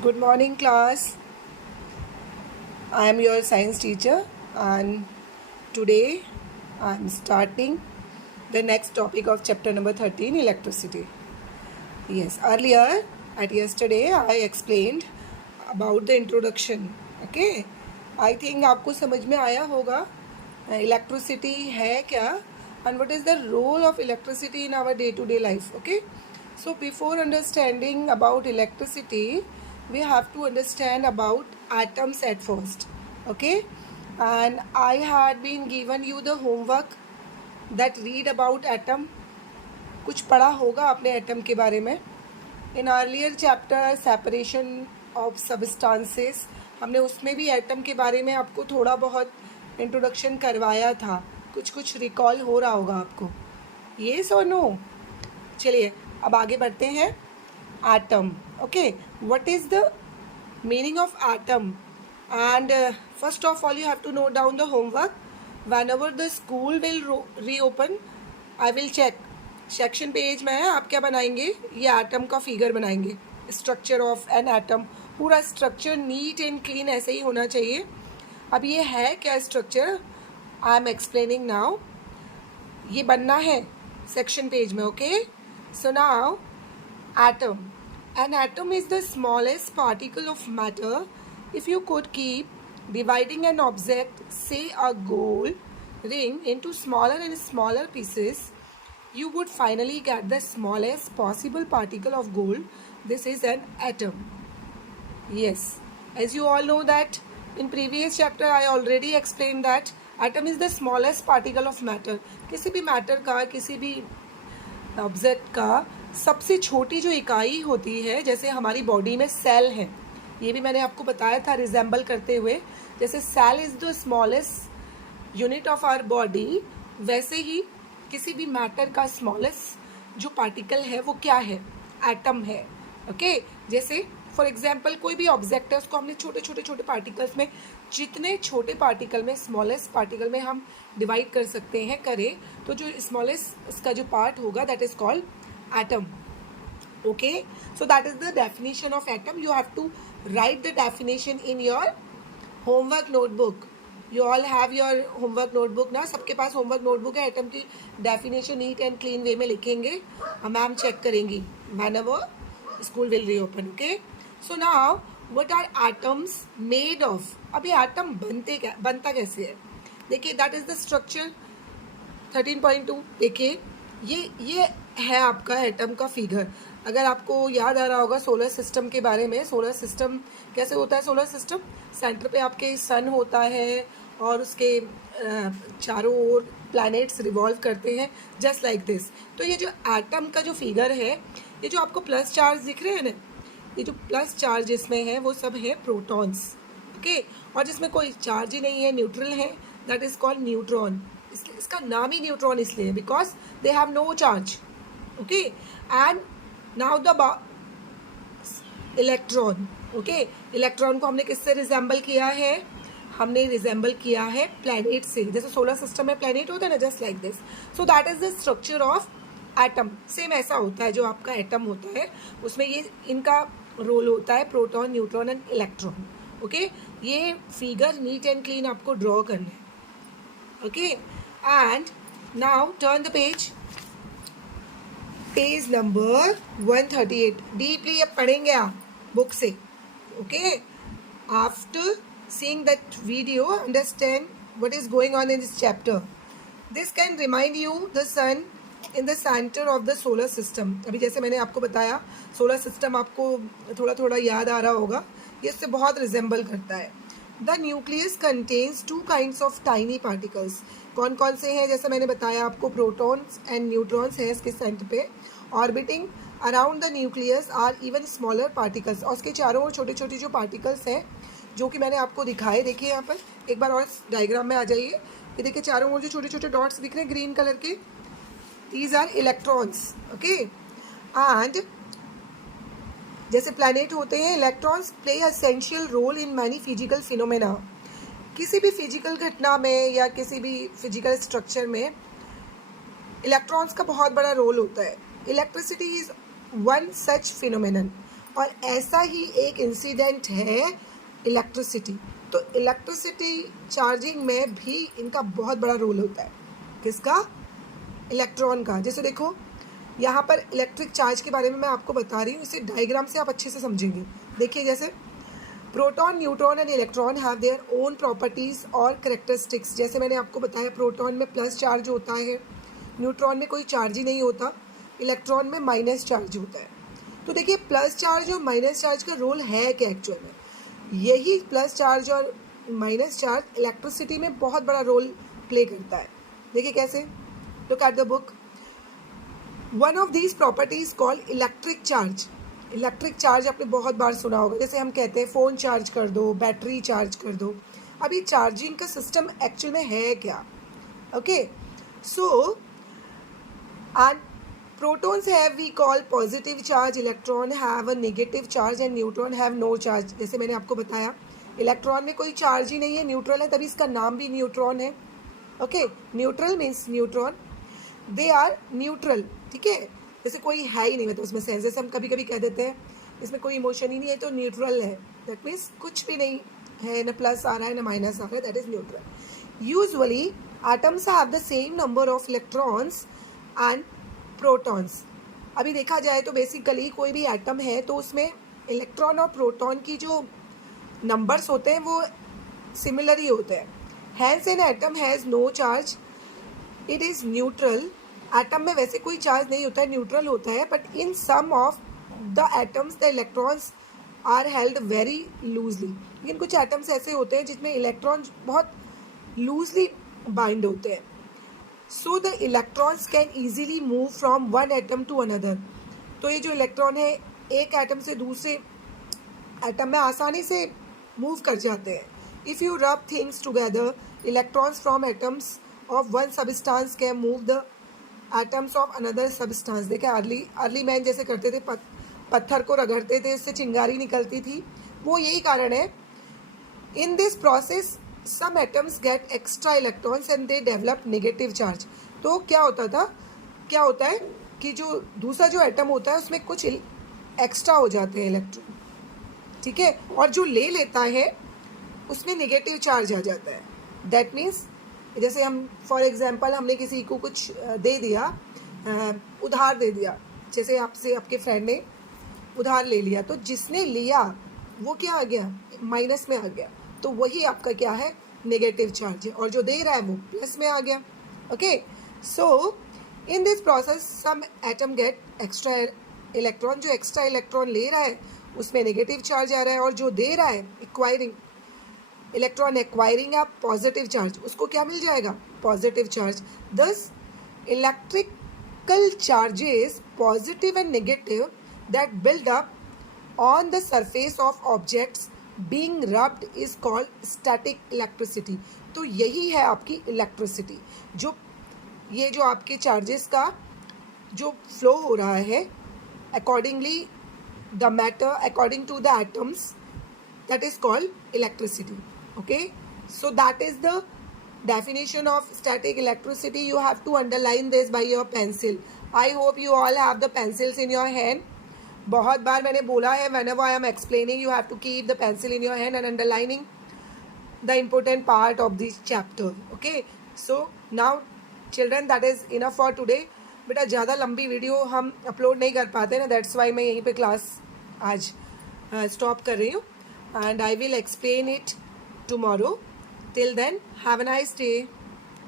Good morning, class. I am your science teacher, and today I am starting the next topic of chapter number 13, electricity. Yes, earlier at yesterday I explained about the introduction. Okay, I think आपको समझ में आया होगा electricity है क्या and what is the role of electricity in our day-to-day life. Okay, so before understanding about electricity, we have to understand about atoms at first. Okay, and I had been given you the homework that read about atom. कुछ पढ़ा होगा आपने atom के बारे में. In earlier chapter separation of substances हमने उसमें भी एटम के बारे में आपको थोड़ा बहुत इंट्रोडक्शन करवाया था. कुछ रिकॉल हो रहा होगा आपको. येस और नो? चलिए अब आगे बढ़ते हैं. Atom. Okay, what is the meaning of atom? And first of all you have to note down the homework. whenever the school will reopen, I will check section page में है. आप क्या बनाएंगे? ये एटम का फिगर बनाएंगे. Structure of an atom, पूरा structure neat and clean ऐसे ही होना चाहिए. अब ये है क्या structure? I am explaining now. ये बनना है सेक्शन पेज में. Okay, so now atom. An atom is the smallest particle of matter. If you could keep dividing an object, say a gold ring, into smaller and smaller pieces, you would finally get the smallest possible particle of gold. This is an atom. Yes, as you all know that in previous chapter I already explained that atom is the smallest particle of matter. किसी भी matter का, किसी भी object का सबसे छोटी जो इकाई होती है, जैसे हमारी बॉडी में सेल है, ये भी मैंने आपको बताया था रिजेंबल करते हुए. जैसे cell is the smallest unit of our body, वैसे ही किसी भी मैटर का स्मॉलेस्ट जो पार्टिकल है वो क्या है? एटम है. ओके, जैसे फॉर एग्जांपल कोई भी ऑब्जेक्ट है, उसको हमने छोटे छोटे पार्टिकल्स में, जितने छोटे पार्टिकल में, स्मॉलेस्ट पार्टिकल में हम डिवाइड कर सकते हैं, करें तो जो स्मॉलेस्ट उसका जो पार्ट होगा that is called atom. Okay, so that is the definition of atom. You have to write the definition in your homework notebook. You all have your homework notebook ना? सबके पास homework notebook है. Atom की definition neat and clean way में लिखेंगे. Ma'am check करेंगी whenever school will reopen. Okay, so now what are atoms made of? अब ये atom बनता कैसे है? देखिए, that is the structure 13.2. देखिए, ये है आपका एटम का फिगर. अगर आपको याद आ रहा होगा सोलर सिस्टम के बारे में, सोलर सिस्टम कैसे होता है? सोलर सिस्टम सेंटर पे आपके सन होता है और उसके चारों ओर प्लैनेट्स रिवॉल्व करते हैं जस्ट लाइक दिस. तो ये जो एटम का जो फिगर है, ये जो आपको प्लस चार्ज दिख रहे हैं ना, ये जो प्लस चार्ज इसमें है वो सब है प्रोटॉन्स. ओके, और जिसमें कोई चार्ज ही नहीं है, न्यूट्रल है, दैट इज कॉल्ड न्यूट्रॉन. इसका नाम ही न्यूट्रॉन इसलिए because they have no charge. Okay, and now the electron. Okay, electron को हमने किससे रिजेंबल किया है? हमने रिजेंबल किया है प्लैनेट से. जैसे सोलर सिस्टम में प्लैनेट होता है ना, just like this. So that is the structure of atom. Same ऐसा होता है जो आपका एटम होता है, उसमें ये इनका रोल होता है, proton, neutron and electron. Okay, ये फिगर नीट एंड क्लीन आपको ड्रॉ करना है. Okay, and now turn the page number 138. Deeply अब पढ़ेंगे आप बुक से. Okay, after seeing that video, understand what is going on in this chapter. This can remind you the sun in the center of the solar system. अभी जैसे मैंने आपको बताया, solar system आपको थोड़ा थोड़ा याद आ रहा होगा, ये इससे बहुत रिजेंबल करता है. The nucleus contains two kinds of tiny particles. कौन कौन से हैं? जैसे मैंने बताया आपको, प्रोटॉन्स एंड न्यूट्रॉन्स हैं इसके सेंटर पे. Orbiting around the nucleus are even smaller particles. और उसके चारों ओर छोटे छोटे जो पार्टिकल्स हैं, जो कि मैंने आपको दिखाए. देखिए यहाँ पर एक बार और डायग्राम में आ जाइए. ये देखिए चारों ओर जो छोटे छोटे डॉट्स दिख रहे हैं ग्रीन कलर के, these are electrons. Okay, and जैसे प्लैनेट होते हैं, electrons play essential role in many physical phenomena. किसी भी फिजिकल घटना में या किसी भी फिजिकल स्ट्रक्चर में इलेक्ट्रॉन्स का बहुत बड़ा रोल होता है. Electricity is one such phenomenon. और ऐसा ही एक इंसिडेंट है इलेक्ट्रिसिटी। तो इलेक्ट्रिसिटी चार्जिंग में भी इनका बहुत बड़ा रोल होता है। किसका? इलेक्ट्रॉन का। जैसे देखो यहाँ पर इलेक्ट्रिक चार्ज के बारे में मैं आपको बता रही हूँ, इसे डायग्राम से आप अच्छे से समझेंगे। देखिए जैसे proton, neutron and electron have their own properties और करेक्टरिस्टिक्स। जैसे मैंने आपको बताया प्रोटॉन में प्लस चार्ज होता है, न्यूट्रॉन में कोई चार्ज ही नहीं होता, इलेक्ट्रॉन में माइनस चार्ज होता है। तो देखिए प्लस चार्ज और माइनस चार्ज का रोल है क्या एक्चुअल में? यही प्लस चार्ज और माइनस चार्ज इलेक्ट्रिसिटी में बहुत बड़ा रोल प्ले करता है। देखिए कैसे, look at the book. One of these properties called electric charge. Electric charge आपने बहुत बार सुना होगा, जैसे हम कहते हैं फ़ोन चार्ज कर दो, बैटरी चार्ज कर दो। अभी चार्जिंग का सिस्टम एक्चुअल में है क्या? Okay, so and protons have we call positive charge, electron have a negative charge and neutron have no charge। जैसे मैंने आपको बताया इलेक्ट्रॉन में कोई चार्ज ही नहीं है, न्यूट्रल है, तभी इसका नाम भी न्यूट्रॉन है। Okay, neutral means neutron, they are neutral. ठीक है, जैसे कोई है ही नहीं, मतलब उसमें सेंस, जैसे हम कभी कभी कह देते हैं इसमें कोई इमोशन ही नहीं है तो न्यूट्रल है, दैट मीन्स कुछ भी नहीं है, न प्लस आ रहा है न माइनस आ रहा है, that is neutral. Usually atoms have the same number of electrons and protons. अभी देखा जाए तो बेसिकली कोई भी एटम है तो उसमें इलेक्ट्रॉन और प्रोटॉन की जो नंबर्स होते हैं वो सिमिलर ही होते हैं। Hence an atom has no charge, it is neutral. Atom में वैसे कोई चार्ज नहीं होता है, न्यूट्रल होता है, but in some of the atoms the electrons are held very loosely. लेकिन कुछ एटम्स ऐसे होते हैं जिसमें इलेक्ट्रॉन बहुत लूजली बाइंड होते हैं। So the electrons can easily move from one atom to another. तो ये जो इलेक्ट्रॉन है एक एटम से दूसरे एटम में आसानी से मूव कर जाते हैं। If you rub things together, electrons from atoms of one substance can move the atoms of another substance. देखे अर्ली मैन जैसे करते थे, पत्थर को रगड़ते थे, इससे चिंगारी निकलती थी, वो यही कारण है। इन this process some atoms get extra electrons and they develop negative charge। तो क्या होता है कि जो दूसरा जो एटम होता है उसमें कुछ एक्स्ट्रा हो जाते हैं इलेक्ट्रॉन, ठीक है, और जो ले लेता है उसमें नेगेटिव चार्ज आ जाता है। दैट मीन्स जैसे हम फॉर एग्जांपल हमने किसी को कुछ दे दिया, उधार दे दिया, जैसे आपसे आपके फ्रेंड ने उधार ले लिया, तो जिसने लिया वो क्या आ गया? माइनस में आ गया, तो वही आपका क्या है? नेगेटिव चार्ज है, और जो दे रहा है वो प्लस में आ गया। Okay, so in this process some atom get extra electron. जो एक्स्ट्रा इलेक्ट्रॉन ले रहा है उसमें नेगेटिव चार्ज आ रहा है, और जो दे रहा है एक्वायरिंग इलेक्ट्रॉन एक्वायरिंग है पॉजिटिव चार्ज, उसको क्या मिल जाएगा? Positive charge. Thus electrical charges positive and negative that build up on the surface of objects being rubbed is called static electricity। तो यही है आपकी इलेक्ट्रिसिटी, जो ये जो आपके चार्जेस का जो फ्लो हो रहा है accordingly the matter according to the atoms, that is called electricity। okay, so that is the definition of static electricity। you have to underline this by your pencil। I hope you all have the pencils in your hand। बहुत बार मैंने बोला है whenever I am explaining you have to keep the pencil in your hand and underlining the important part of this chapter। okay, so now children that is enough for today। बेटा ज़्यादा लंबी video हम upload नहीं कर पाते ना, that's why मैं यहीं पे क्लास आज स्टॉप कर रही हूँ, and I will explain it tomorrow। till then have a nice day।